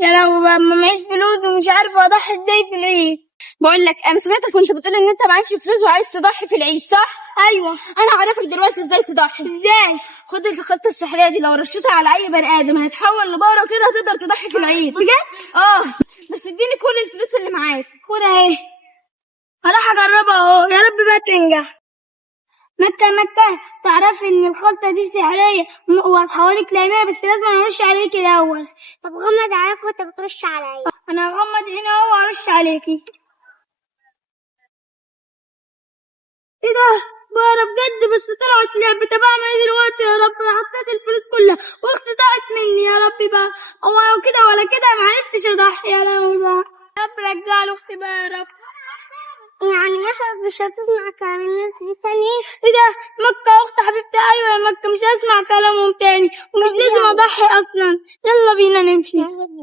يا لو ما معيش فلوس ومش عارفه اضحي ازاي في العيد. بقول لك انا سمعتك كنت بتقول ان انت معكش فلوس وعايز تضحي في العيد، صح؟ ايوه. انا هعرفك دلوقتي ازاي تضحي. ازاي؟ خد الخطه السحريه دي، لو رشيتها على اي بني ادم هيتحول لبقره كده، هتقدر تضحي في العيد. بجد؟ بس اديني كل الفلوس اللي معاك. خد اهي، هروح اجربها اهو، يا رب بقى تنجح. مكة تعرفي ان الخلطة دي سحرية وهتحولك لأميرة، بس لازم ارش عليكي الاول. طب غمض عينك وانت بترش عليا. انا هغمض عيني اهو وارش عليكي. ايه ده؟ بقرا بجد، بس طلعت لعبة. طب اعمل ايه دلوقتي يا رب؟ انا حطيت الفلوس كلها واختي ضاعت مني يا ربي بقى. هو لو كده ولا كده معرفتش اضحي يا لهوي بقى. يا رب رجع له اختي بقى يا رب. يعني مش هتسمع كلام الناس دي تاني؟ ايه ده؟ مكة اخت حبيبتي. ايوه يا مكة، مش هسمع كلامهم تاني ومش لازم اضحي اصلا. يلا بينا نمشي.